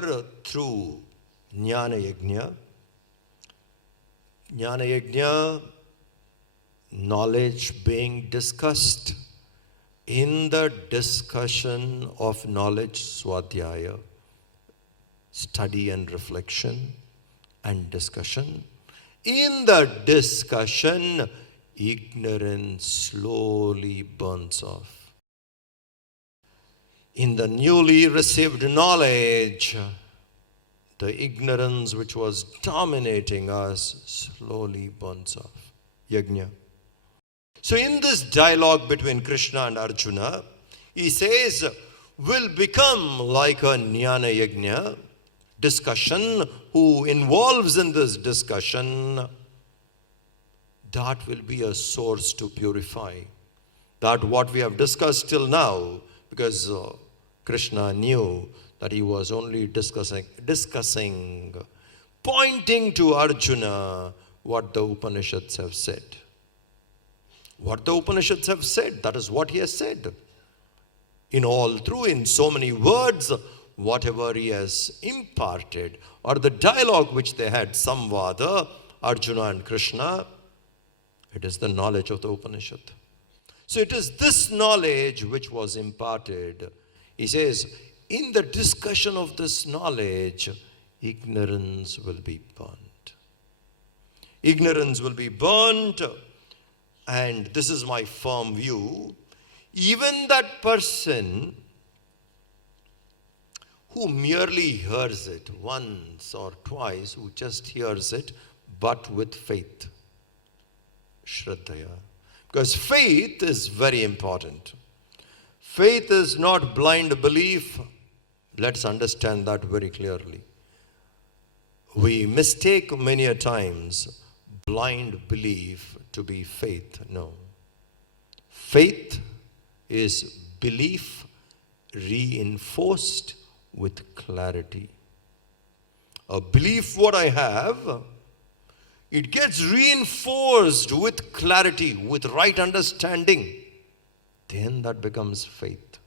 here through Jnana Yajna. Jnana Yajna, knowledge being discussed. In the discussion of knowledge, Swadhyaya, study and reflection and discussion. In the discussion, ignorance slowly burns off. In the newly received knowledge, the ignorance which was dominating us slowly burns off. Yajna. So in this dialogue between Krishna and Arjuna, he says, will become like a Jnana Yajna, discussion, who involves in this discussion, that will be a source to purify. That what we have discussed till now, because Krishna knew that he was only discussing, pointing to Arjuna what the Upanishads have said. What the Upanishads have said, that is what he has said. In all through, in so many words, whatever he has imparted, or the dialogue which they had, Samvada, Arjuna and Krishna, it is the knowledge of the Upanishad. So it is this knowledge which was imparted. He says, in the discussion of this knowledge, ignorance will be burnt. Ignorance will be burnt. And this is my firm view, even that person who merely hears it once or twice, who just hears it, but with faith, Shraddhaya. Because faith is very important. Faith is not blind belief. Let's understand that very clearly. We mistake many a times blind belief to be faith. No. Faith is belief reinforced with clarity. A belief what I have, it gets reinforced with clarity, with right understanding. Then that becomes faith.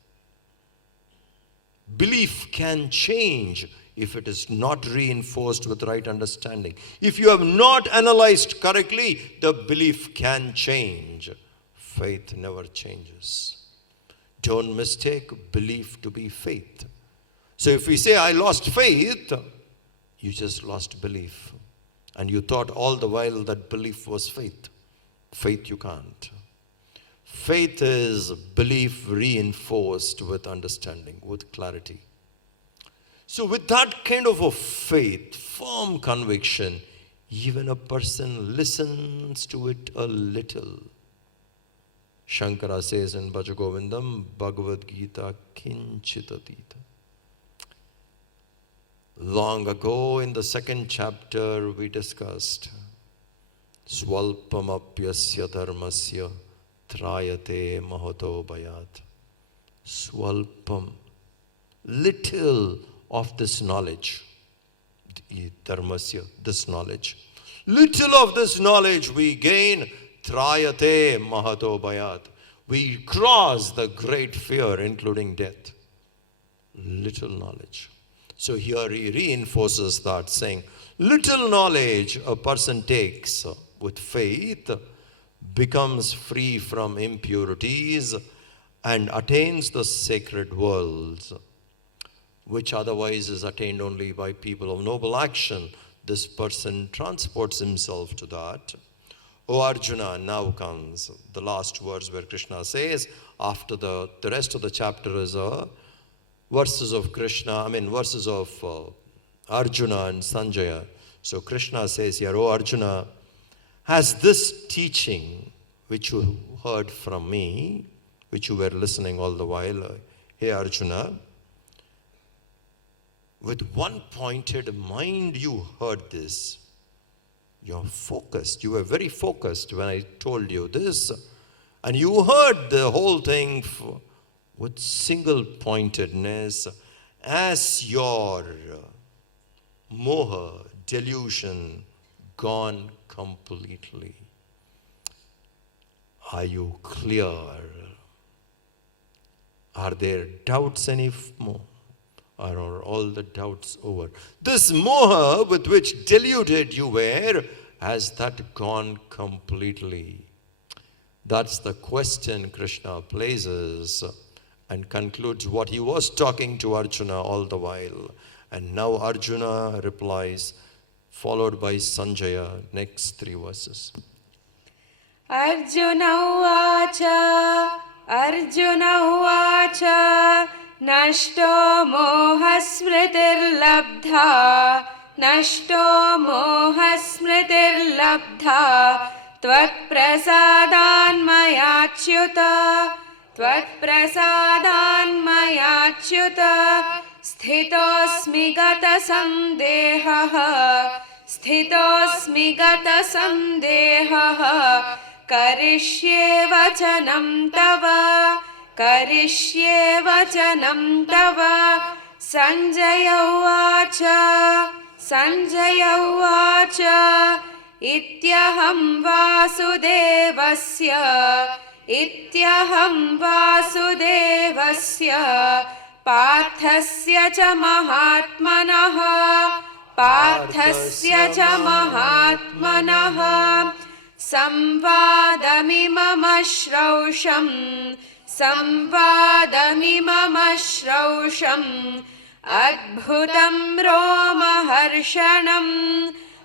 Belief can change if it is not reinforced with right understanding. If you have not analyzed correctly, the belief can change. Faith never changes. Don't mistake belief to be faith. So if we say, I lost faith, you just lost belief. And you thought all the while that belief was faith. Faith you can't. Faith is belief reinforced with understanding, with clarity. So with that kind of a faith, firm conviction, even a person listens to it a little. Shankara says in Bhajagovindam, Bhagavad Gita kinchitatita. Long ago in the second chapter we discussed Swalpamapyasya dharmasya trayate mahato bhayat. Swalpam, little of this knowledge, dharmasya, this knowledge. Little of this knowledge we gain, trayate mahato bhayat. We cross the great fear, including death. Little knowledge. So here he reinforces that, saying, little knowledge a person takes with faith becomes free from impurities and attains the sacred worlds, which otherwise is attained only by people of noble action. This person transports himself to that. O Arjuna, now comes the last verse where Krishna says, after the rest of the chapter is verses of Krishna, verses of Arjuna and Sanjaya. So Krishna says here, O Arjuna, has this teaching which you heard from me, which you were listening all the while, hey Arjuna, with one pointed mind you heard this. You're focused. You were very focused when I told you this. And you heard the whole thing with single pointedness as your moha, delusion, gone completely. Are you clear? Are there doubts any more? are all the doubts over. This moha with which deluded you were, has that gone completely? That's the question Krishna places and concludes what he was talking to Arjuna all the while. And now Arjuna replies, followed by Sanjaya, next 3 verses. Arjuna uvacha, Arjuna uvacha, nashto moha smritir labdha, nashto moha smritir labdha, tvat prasadan mayachyuta, tvat prasadan mayachyuta, sthitosmi gata sandehaha, sthitosmi gata sandehaha, karishyē vachanam tava, karishyē vachanam tava. Sanjaya uvacha, Sanjaya uvacha, ityaham vasudevasya, ityaham vasudevasya, parthasya cha mahatmanaha, parthasya cha mahatmanaha, samvadamimam ashrausham, samvadamimam ashrausham, adbhutam romaharshanam,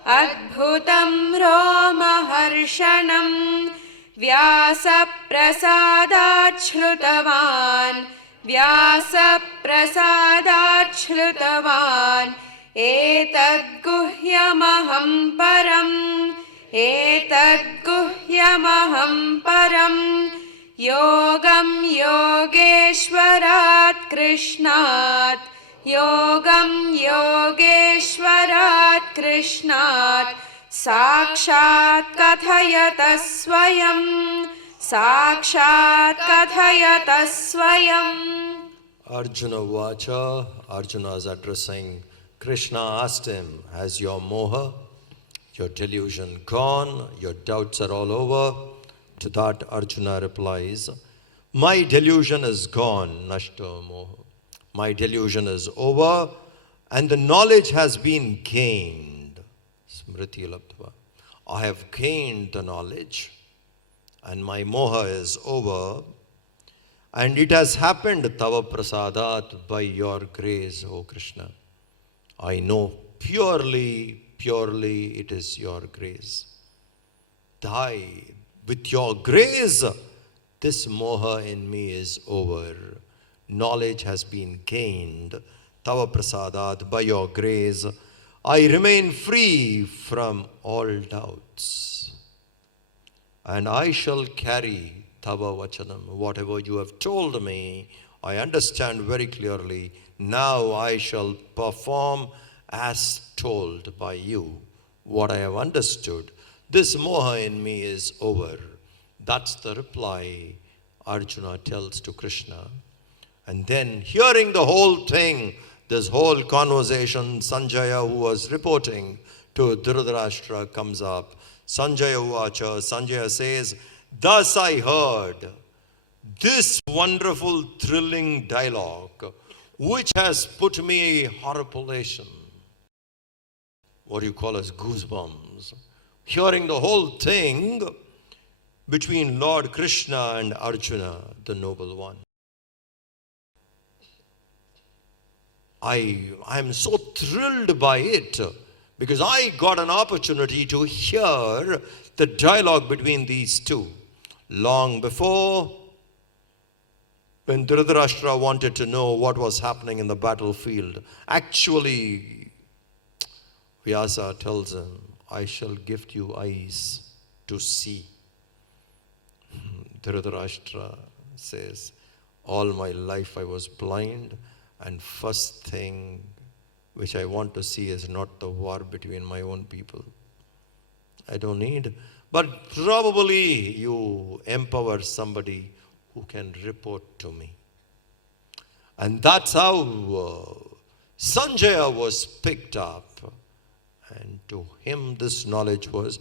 adbhutam romaharshanam, vyasa prasadat shrutavan, vyasa prasadat shrutavan, etad guhyamaham param, etad guhyamaham param, yogam yogeshwarat krishnat, yogam yogeshwarat krishnat, sakshat kathayata swayam, sakshat kathayata swayam. Arjuna Vacha, Arjuna is addressing Krishna. Asked him, has your moha, your delusion gone? Your doubts are all over? To that Arjuna replies, my delusion is gone, nashta moha. My delusion is over and the knowledge has been gained. Smriti labdhva. I have gained the knowledge and my moha is over. And it has happened, tava prasadat, by your grace, O Krishna. I know purely it is your grace. With your grace, this moha in me is over. Knowledge has been gained. Tava prasadat, by your grace, I remain free from all doubts. And I shall carry Tava Vachanam. Whatever you have told me, I understand very clearly. Now I shall perform as told by you what I have understood. This moha in me is over. That's the reply Arjuna tells to Krishna. And then hearing the whole thing, this whole conversation, Sanjaya, who was reporting to Dhritarashtra, comes up. Sanjaya uvacha, Sanjaya says, thus I heard this wonderful, thrilling dialogue, which has put me horripilation. What you call as goosebumps. Hearing the whole thing between Lord Krishna and Arjuna, the noble one. I am so thrilled by it because I got an opportunity to hear the dialogue between these two. Long before, when Dhritarashtra wanted to know what was happening in the battlefield, actually, Vyasa tells him, I shall gift you eyes to see. Dhritarashtra says, all my life I was blind, and first thing which I want to see is not the war between my own people. I don't need, but probably you empower somebody who can report to me. And that's how Sanjaya was picked up. And to him this knowledge was,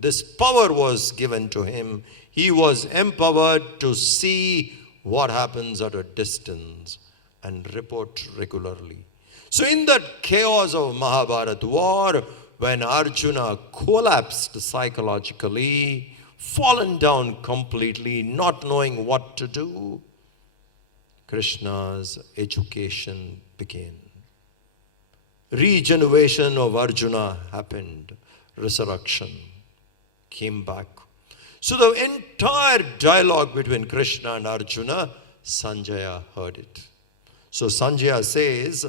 this power was given to him. He was empowered to see what happens at a distance. and report regularly. So in that chaos of Mahabharata war, when Arjuna collapsed psychologically, fallen down completely, not knowing what to do, Krishna's education began. Regeneration of Arjuna happened. Resurrection came back. So the entire dialogue between Krishna and Arjuna, Sanjaya heard it. So Sanjaya says,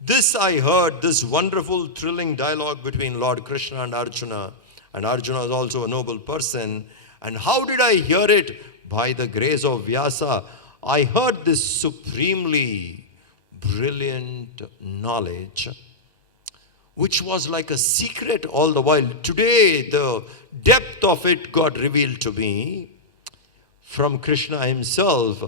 this I heard, this wonderful thrilling dialogue between Lord Krishna and Arjuna is also a noble person. And how did I hear it? By the grace of Vyasa. I heard this supremely brilliant knowledge, which was like a secret all the while. Today, the depth of it got revealed to me from Krishna himself,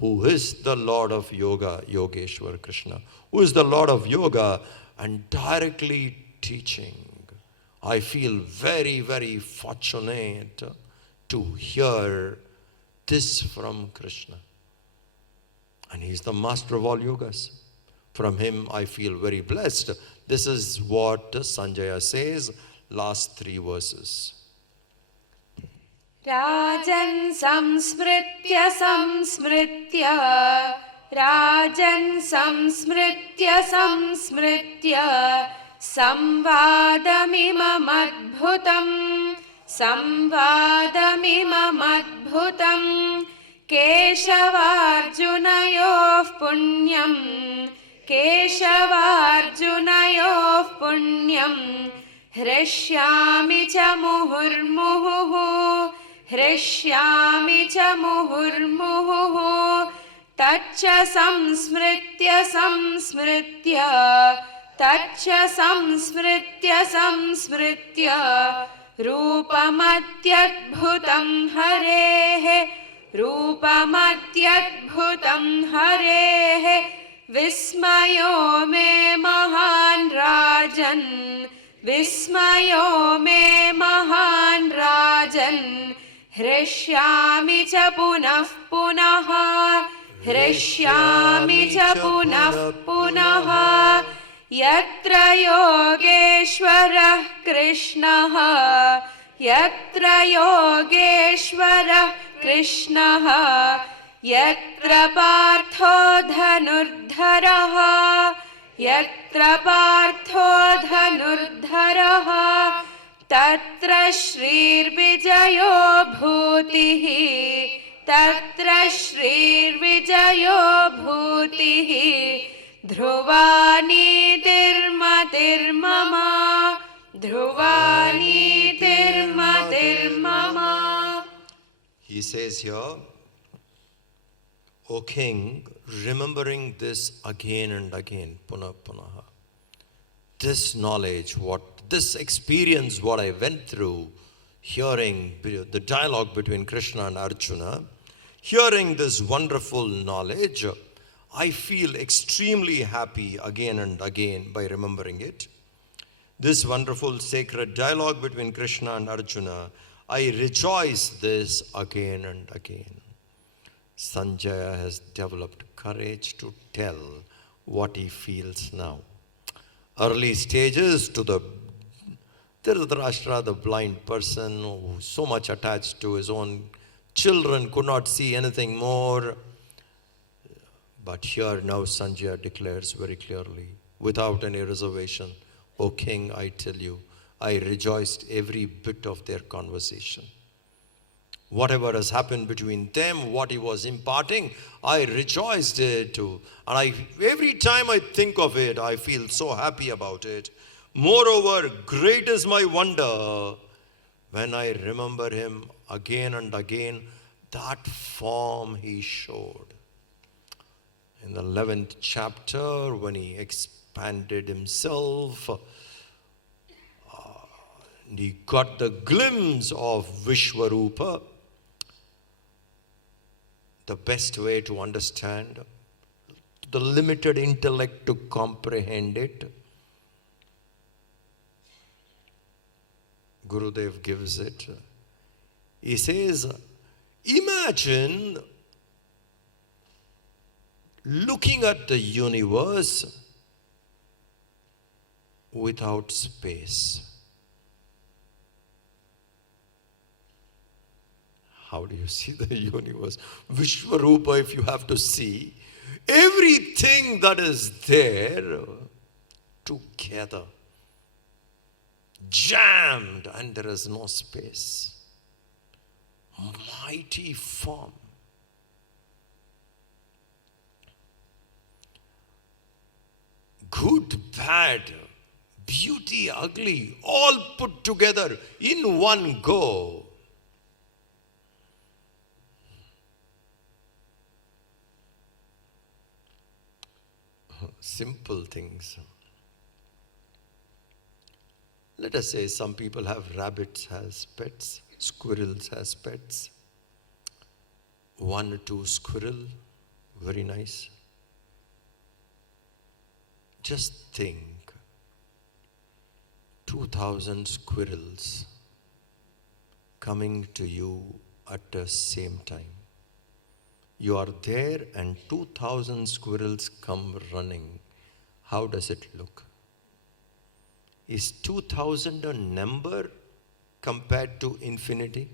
who is the Lord of Yoga, Yogeshwar Krishna, who is the Lord of Yoga and directly teaching. I feel very, very fortunate to hear this from Krishna. And he's the master of all yogas. From him I feel very blessed. This is what Sanjaya says, last 3 verses. Rajan samsmritya samsmritya, Rajan samsmritya samsmritya, Samvadamimam adbhutam, Samvadamimam adbhutam, Keshavarjunayoh punyam, Keshavarjunayoh punyam, Hrishyami cha muhurmuhu, Hrishyami cha muhurmuhu, Tacha samsmritya samsmritya, Tacha samsmritya samsmritya, Rupamatyadbhutam harehe, Rupamatyadbhutam harehe, Vismayo me mahan rajan, Vismayo me mahan rajan, Hrishyami cha punah punaha, Hrishyami cha punah punaha, Yatra Yogeshwarah Krishnaha, Yatra Yogeshwarah Krishnaha, Yatra Partho Dhanurdharaha, Yatra Partho Dhanurdharaha, Tatra Shrir Vijayo Bhutihi, Tatra Shrir Vijayo Bhutihi, Dhruvani Tirmatirmama, Dhruvani Tirmatirmama. He says here, O king, remembering this again and again, punah punaha, this knowledge, this experience, what I went through, hearing the dialogue between Krishna and Arjuna, hearing this wonderful knowledge, I feel extremely happy again and again by remembering it. This wonderful sacred dialogue between Krishna and Arjuna, I rejoice this again and again. Sanjaya has developed courage to tell what he feels now. Early stages to the Dhritarashtra, the blind person who was so much attached to his own children, could not see anything more. But here now Sanjaya declares very clearly, without any reservation, O king, I tell you, I rejoiced every bit of their conversation. Whatever has happened between them, what he was imparting, I rejoiced it too. And every time I think of it, I feel so happy about it. Moreover, great is my wonder when I remember him again and again, that form he showed. In the 11th chapter, when he expanded himself, he got the glimpse of Vishwarupa. The best way to understand, the limited intellect to comprehend it, Gurudev gives it. He says, imagine looking at the universe without space. How do you see the universe? Vishwarupa, if you have to see, everything that is there together, jammed, and there is no space. Mighty form. Good, bad, beauty, ugly, all put together in one go. Simple things. Let us say some people have rabbits as pets, squirrels as pets. 1 or 2 squirrel, very nice. Just think, 2,000 squirrels coming to you at the same time. You are there and 2,000 squirrels come running. How does it look? Is 2,000 a number compared to infinity?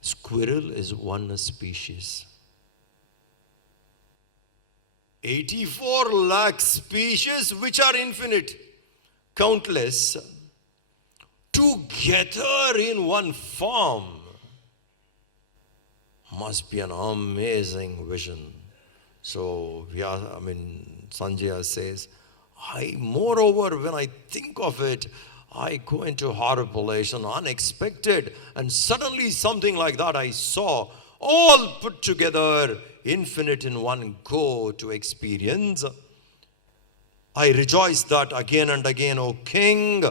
Squirrel is one species. 84 lakh species which are infinite, countless, together in one form. Must be an amazing vision. So, Sanjaya says, moreover, when I think of it, I go into horripilation, unexpected, and suddenly something like that I saw, all put together, infinite in one go to experience. I rejoice that again and again, O King.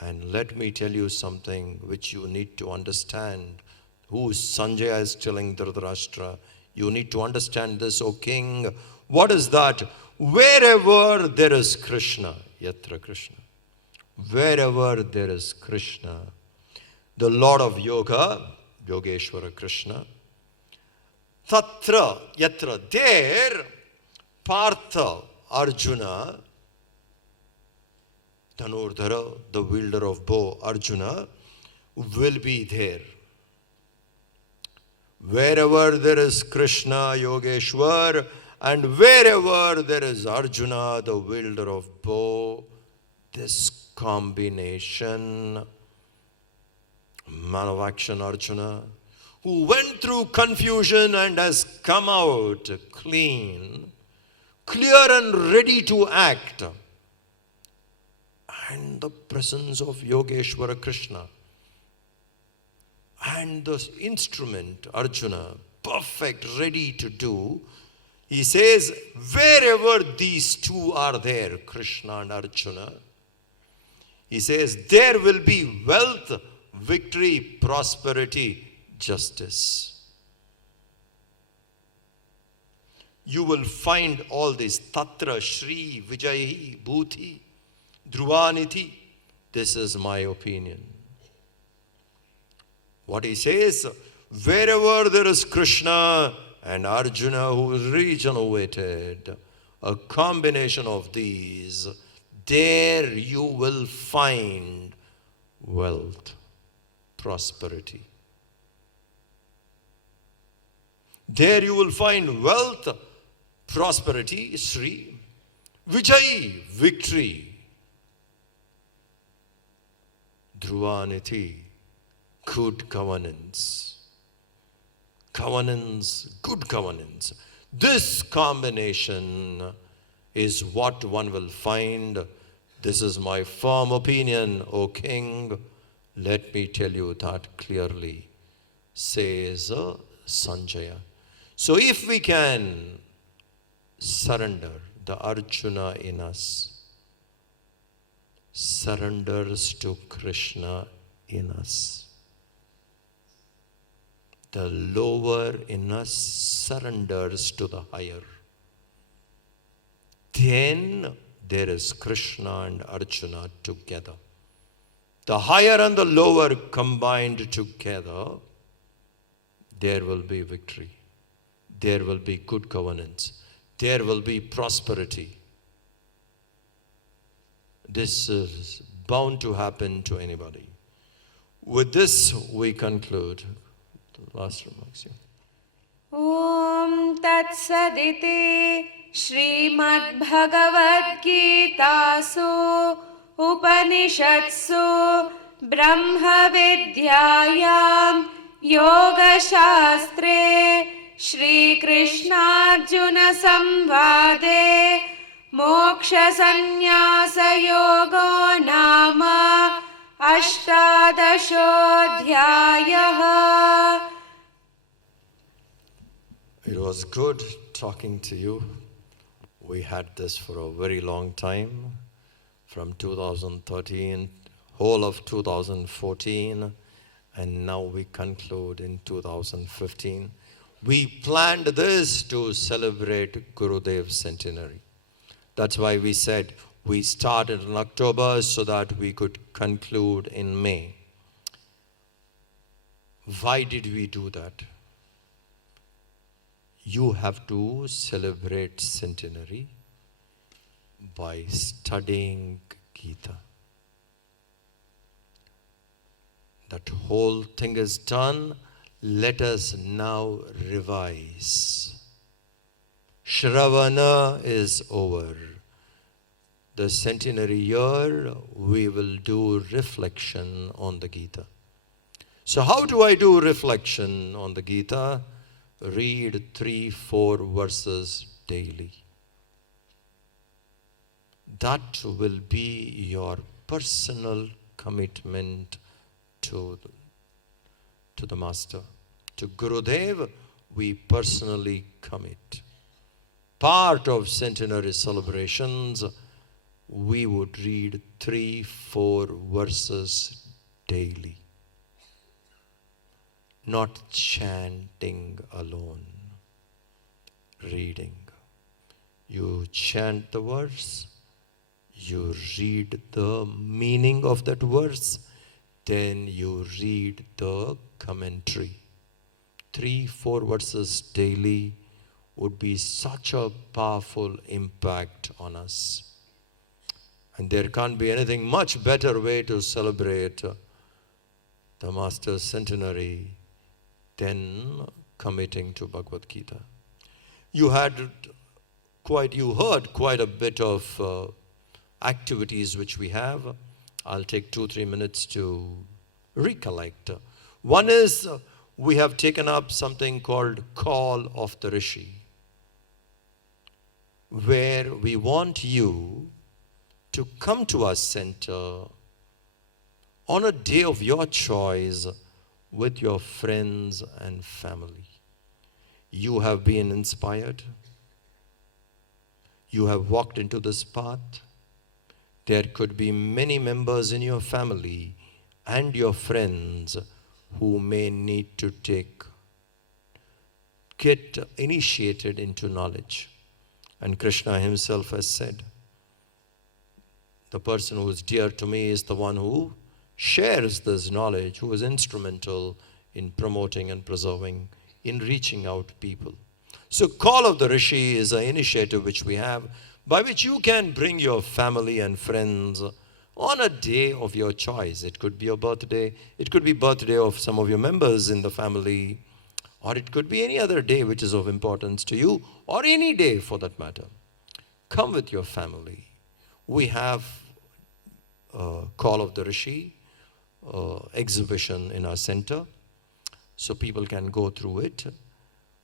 And let me tell you something which you need to understand. Who Sanjaya is telling Dhritarashtra, you need to understand this, O King. What is that? Wherever there is Krishna, yatra Krishna, wherever there is Krishna, the Lord of Yoga, Yogeshwara Krishna, tatra, yatra, there, Partha, Arjuna, Dhanurdhara, the wielder of bow, Arjuna, will be there. Wherever there is Krishna, Yogeshwar, and wherever there is Arjuna, the wielder of bow, this combination, man of action Arjuna, who went through confusion and has come out clean, clear and ready to act, and the presence of Yogeshwara Krishna, and the instrument, Arjuna, perfect, ready to do. He says, wherever these two are there, Krishna and Arjuna, he says, there will be wealth, victory, prosperity, justice. You will find all this Tatra, Shri, Vijayi, Bhuti, Dhruvaniti. This is my opinion. What he says, wherever there is Krishna and Arjuna who is regenerated, a combination of these, there you will find wealth, prosperity. There you will find wealth, prosperity, Sri, Vijayi, victory, Dhruvaniti, good governance. Governance, good governance. This combination is what one will find. This is my firm opinion, O King. Let me tell you that clearly, says Sanjaya. So if we can surrender, the Arjuna in us surrenders to Krishna in us. The lower in us surrenders to the higher. Then there is Krishna and Arjuna together. The higher and the lower combined together, there will be victory. there will be good governance. There will be prosperity. This is bound to happen to anybody. With this, we conclude. The last remarks. Om Tat Saditi Srimad Bhagavad Gitasu Upanishatsu Brahma Vidyayam Yoga Shastre Shri Krishna Arjuna Samvade Moksha Sannyasa Yogo Nama Ashtadashodhyayaha. It was good talking to you. We had this for a very long time, from 2013, whole of 2014, and now we conclude in 2015. We planned this to celebrate Gurudev's centenary. That's why we said we started in October so that we could conclude in May. Why did we do that? You have to celebrate centenary by studying Gita. That whole thing is done. Let us now revise. Shravana is over. The centenary year, we will do reflection on the Gita. So how do I do reflection on the Gita? Read 3-4 verses daily. That will be your personal commitment to the Master. To Gurudev, we personally commit. Part of centenary celebrations, we would read 3-4 verses daily. Not chanting alone, reading. You chant the verse, you read the meaning of that verse, then you read the commentary. 3-4 verses daily would be such a powerful impact on us. And there can't be anything much better way to celebrate the Master's centenary than committing to Bhagavad Gita. You heard quite a bit of activities which we have. I'll take 2-3 minutes to recollect. One is we have taken up something called Call of the Rishi, where we want you to come to our center on a day of your choice with your friends and family. You have been inspired. You have walked into this path. There could be many members in your family and your friends who may need to get initiated into knowledge. And Krishna himself has said, the person who is dear to me is the one who shares this knowledge, who is instrumental in promoting and preserving, in reaching out people. So Call of the Rishi is an initiative which we have, by which you can bring your family and friends on a day of your choice. It could be your birthday, it could be birthday of some of your members in the family, or it could be any other day which is of importance to you, or any day for that matter. Come with your family. We have Call of the Rishi exhibition in our center, so people can go through it,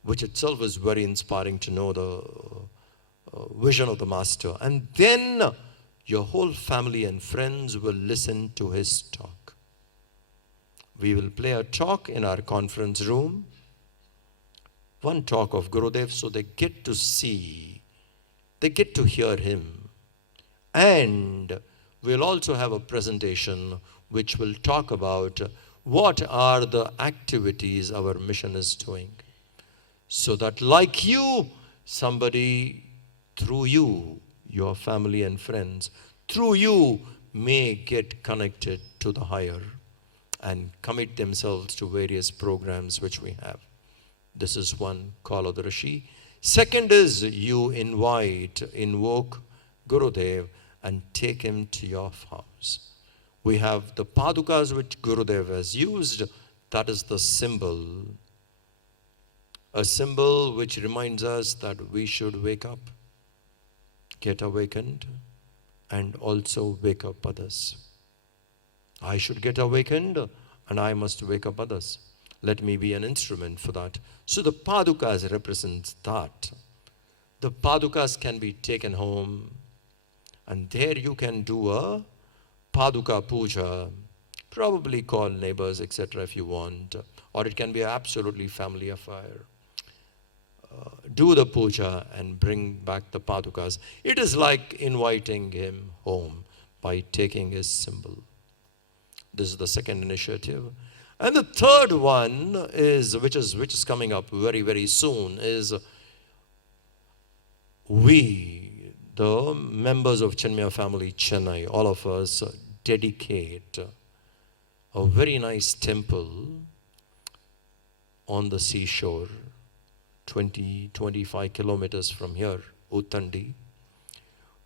which itself is very inspiring to know the vision of the Master. And then your whole family and friends will listen to his talk. We will play a talk in our conference room, one talk of Gurudev, so they get to see, they get to hear him. And we'll also have a presentation which will talk about what are the activities our mission is doing. So that like you, somebody through you, your family and friends, through you may get connected to the higher and commit themselves to various programs which we have. This is one call of the Rishi. Second is you invoke Gurudev and take him to your house. We have the padukas which Gurudev has used. That is the symbol. A symbol which reminds us that we should wake up, get awakened, and also wake up others. I should get awakened and I must wake up others. Let me be an instrument for that. So the padukas represent that. The padukas can be taken home, and there you can do a paduka puja, probably call neighbors, etc. if you want, or it can be an absolutely family affair. Do the puja and bring back the padukas. It is like inviting him home by taking his symbol. This is the second initiative. And the third one is, which is coming up very, very soon, is we, the members of Chinmaya family Chennai, all of us dedicate a very nice temple on the seashore, 20-25 kilometers from here, Uttandi,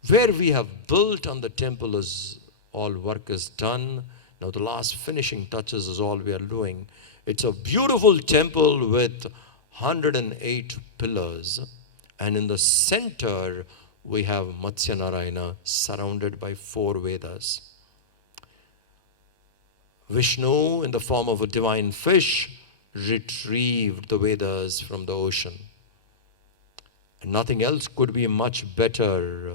where we have built, and the temple is, all work is done. Now the last finishing touches is all we are doing. It's a beautiful temple with 108 pillars, and in the center we have Matsya Narayana surrounded by 4 Vedas. Vishnu, in the form of a divine fish, retrieved the Vedas from the ocean. And nothing else could be a much better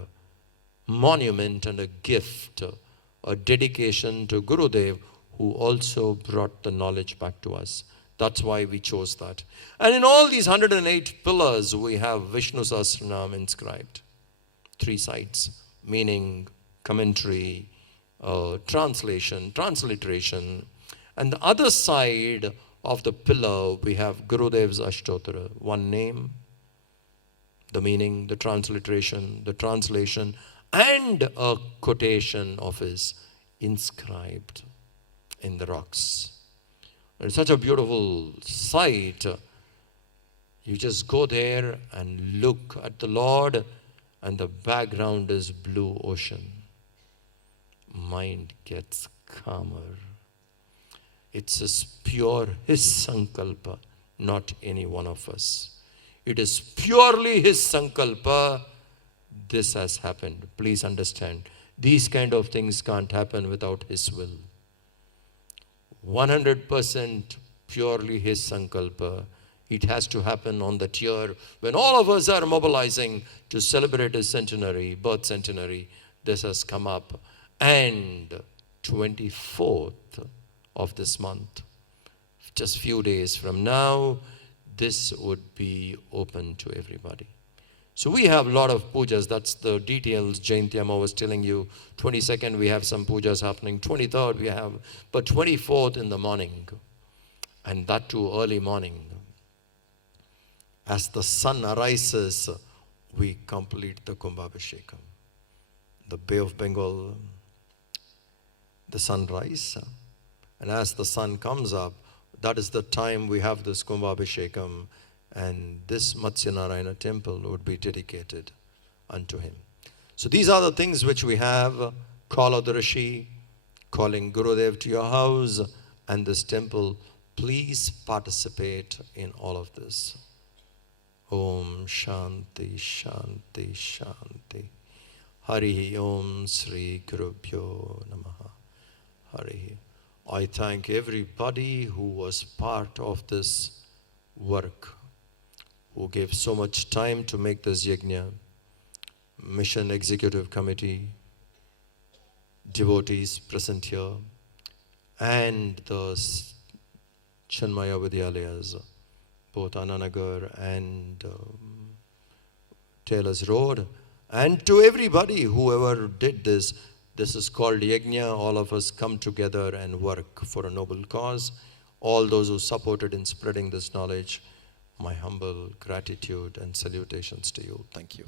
monument and a gift, a dedication to Gurudev, who also brought the knowledge back to us. That's why we chose that. And in all these 108 pillars, we have Vishnu Sahasranam inscribed. 3 sides, meaning, commentary, translation, transliteration. And the other side of the pillar, we have Gurudev's Ashtottara, one name, the meaning, the transliteration, the translation, and a quotation of his inscribed in the rocks. It's such a beautiful sight. You just go there and look at the Lord, and the background is blue ocean. Mind gets calmer. It's as pure his sankalpa, not any one of us. It is purely his sankalpa. This has happened. Please understand, these kind of things can't happen without his will. 100% purely his sankalpa. It has to happen on that year when all of us are mobilizing to celebrate his centenary, birth centenary. This has come up. And 24th of this month, just few days from now, this would be open to everybody. So we have a lot of pujas. That's the details Jayanti Amma was telling you. 22nd we have some pujas happening. 23rd we have, but 24th in the morning, and that too early morning. As the sun arises, we complete the Kumbhabhishekam. The Bay of Bengal, the sunrise. And as the sun comes up, that is the time we have this Kumbhabhishekam, and this Matsya Narayana temple would be dedicated unto him. So these are the things which we have. Call of the Rishi, calling Gurudev to your house, and this temple. Please participate in all of this. Om Shanti Shanti Shanti. Hari Om Sri Gurubhyo Namaha. Hari. I thank everybody who was part of this work, who gave so much time to make this yajna. Mission Executive Committee, devotees present here, and the Chinmaya Vidyalayas, both Ananagar and Taylor's Road, and to everybody, whoever did this. This is called Yajna. All of us come together and work for a noble cause. All those who supported in spreading this knowledge, my humble gratitude and salutations to you. Thank you.